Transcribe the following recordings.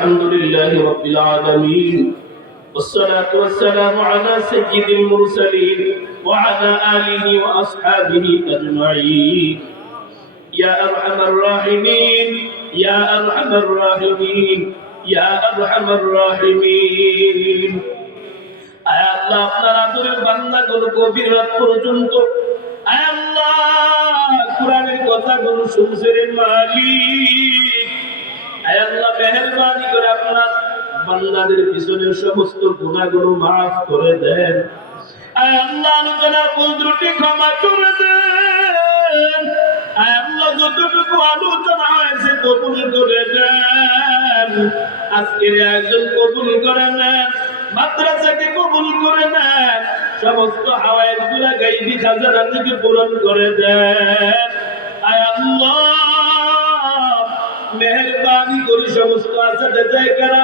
الحمد لله رب العالمين والصلاة والسلام على سيد المرسلين وعلى آله وأصحابه أجمعين يا أرحم الراحمين يا أرحم الراحمين يا أرحم الراحمين আয় আল্লাহ আপনার আদরের বান্দাগুলো গভীর রাত পর্যন্ত আয় আল্লাহ কোরআনের কথাগুলো শুনছেন মালিক বান্দাদের পিছনের সমস্ত গুণাগুলো মাফ করে দেন। আল্লাহ আলোচনার ত্রুটি ক্ষমা করে দেন। আল্লাহ, যতটুকু আলোচনা হয়েছে কবুল করে দেন আজকের আয়োজন কবুল করে নেন, মাদ্রাসাকে কবুল করে নেন, সমস্ত হাওয়ায়গুলা গাইবি খাজানা থেকে পূরণ করে দেন। আয় আল্লাহ, মেহরবানি করে সমস্ত আসাদে জায়গারা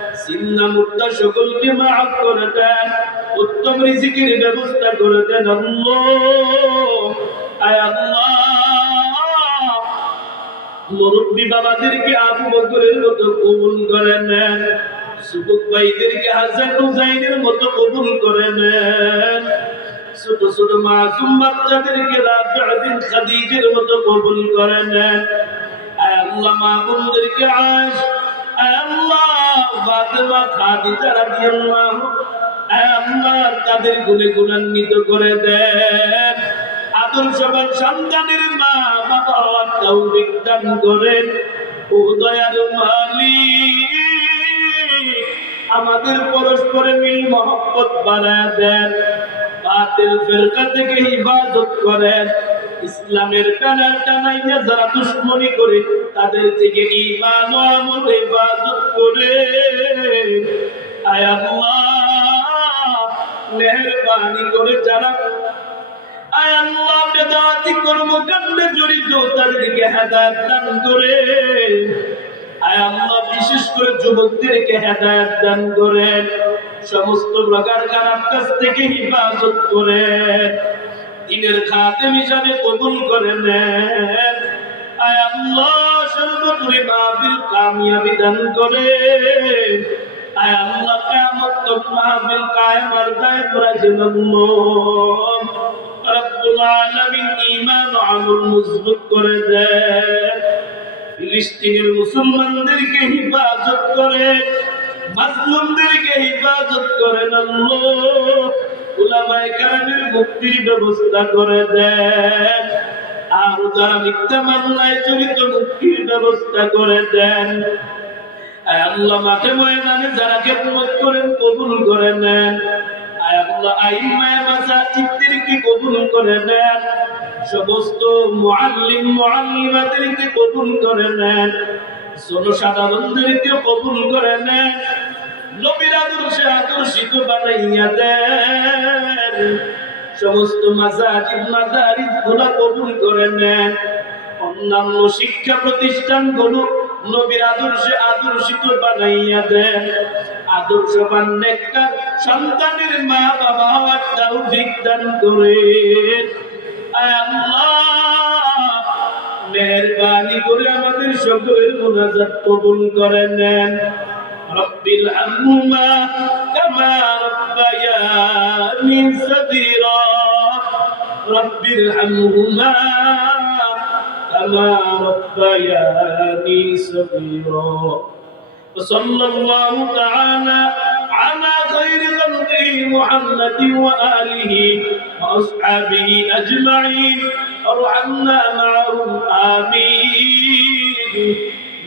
উত্তম রিজিকের ব্যবস্থা করে দেন আয় মুরব্বী বাবাদেরকে আবু মতো কবুল করে নেন সুবুক ভাইদেরকে হাসান হুসাইনের মতো কবুল করে নেন। ছোট ছোট মাসুম বাচ্চাদেরকে রাবিআতিন খাদিজের মতো কবুল করে নেন। আয় আল্লাহ, মা বোনদেরকে আয় আল্লাহ। তাদের গুণে গুণান্বিত করে দেন আদর্শবান সন্তানের মা বাবা তৌফিক করেন ও দয়ার মালিক আমাদের পরস্পরে মিল মহব্বত বাড়ায় দেন। বাতিল ফেরকা থেকে হিফাজত করেন। ইসলামের ব্যানার টানাইয়া যারা দুশ্মনী করে, তাদের থেকে ইমান করে। আয় করে যারা, আয় জড়িত দান করে। আয় বিশেষ করে যুবকদেরকে দান সমস্ত প্রকার খারাপ কাজ থেকে হিফাজত করেন দিনের খাতেম হিসাবে কবুল করে নেন আয় আল্লাহ, সর্বোপরি মাহফিল কামিয়াবি দান করে আয় আল্লাহ, কিয়ামত তক মাহফিল কায়েম আর দায়েম রাখেন আল্লাহ রব্বুল আলামিন ঈমান ও আমল মজবুত করে দেন। ফিলিস্তিনের মুসলমানদেরকে হিফাজত করেন মাজলুমদেরকে হিফাজত করেন আল্লাহ উলামায়ে মুক্তির ব্যবস্থা করে দেন। আর যারা মিথ্যা মামলায় জড়িত, মুক্তির ব্যবস্থা করে দেন। যারা করে নেন। করে সমস্ত করে নেন। জনসাধারণদেরকে কবুল করে নেন। নবীর আদর্শে বানাইয়া দেন। সমস্ত মাসাজিদ মাদারিসগুলা কবুল করে নেন। অন্যান্য শিক্ষা প্রতিষ্ঠানগুলো নবীর আদর্শে আদর্শিত বানাইয়া দেন। আদর্শবান নেককার সন্তানের মা বাবা হওয়ার তৌফিক দান করে। আল্লাহ, মেহরবানি করে আমাদের সকলের মুনাজাত কবুল করে নেন। رب العموما كما ربياني صغيرا. رب العموما كما ربياني صغيرا. وصلى الله تعالى على خير خلقه محمد وآله وأصحابه أجمعين. أرحمنا معهم آمين.